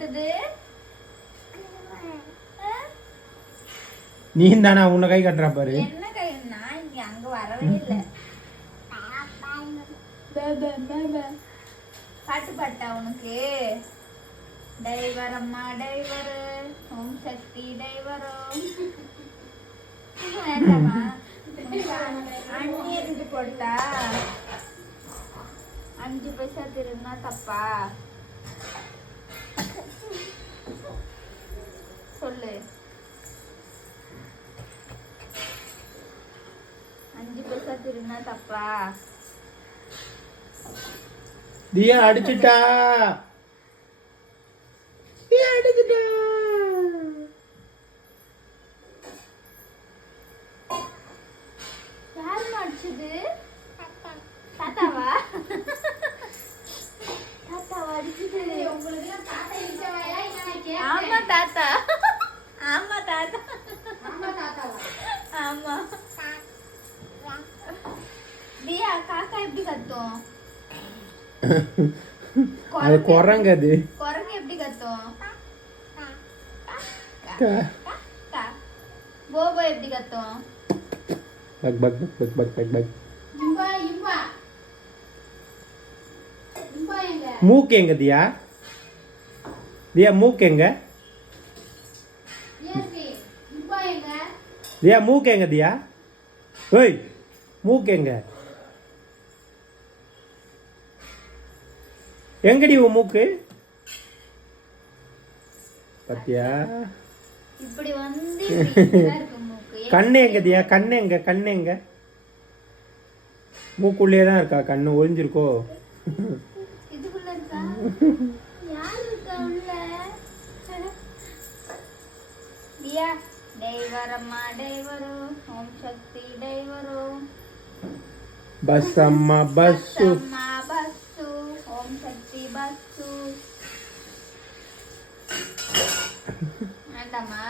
ஊட்டுது? நீ தானே உன்னை கை கட்டுறா பாரு. என்ன கை? நான் இங்க அங்க வரவே இல்லை. பாட்டு பாட்டா உனக்கு? டைவர் அம்மா டைவர், ஓம் சக்தி டைவரோ. வேண்டாமா? அண்ணி இருந்து போட்டா 5 பைசா திருந்தா தப்பா? சொல்லு. 5 பைசா திருந்தா தப்பா? தியா அடிச்சுட்டா. தியா அடிச்சுட்டா. யாருமா அடிச்சது? தாத்தாவா? தாத்தாவா அடிச்சது? ஆமா தாத்தா. ஆமா தாத்தா. ஆமா. தியா காக்கா எப்படி கத்தும்? அது குரங்கு. அது குரங்கு எப்படி கத்தும்? போபோ எப்படி கத்தும்? Buck buck buck buck buck buck. மூக்கு எங்க தியா? தியா மூக்கு எங்க? தியா மூக்கு எங்க தியா? ஓய் மூக்கு எங்க? எங்கடி உன் மூக்கு? பத்தியா? இப்படி வந்து இருக்கு மூக்கு. கண்ணு எங்க தியா? கண்ணு எங்க? கண்ணு எங்க? மூக்குள்ளே தான் இருக்கா கண்ணு? ஒளிஞ்சிருக்கோ? இதுக்குள்ள இருக்கா? யார் இருக்கா உள்ள? தியா டைவர் அம்மா டைவரோ, ஓம் சக்தி டைவரோ. பஸ் அம்மா பஸ்ஸு. அம்மா பஸ்ஸு, ஓம் சக்தி பஸ்ஸு. வேண்டாமா?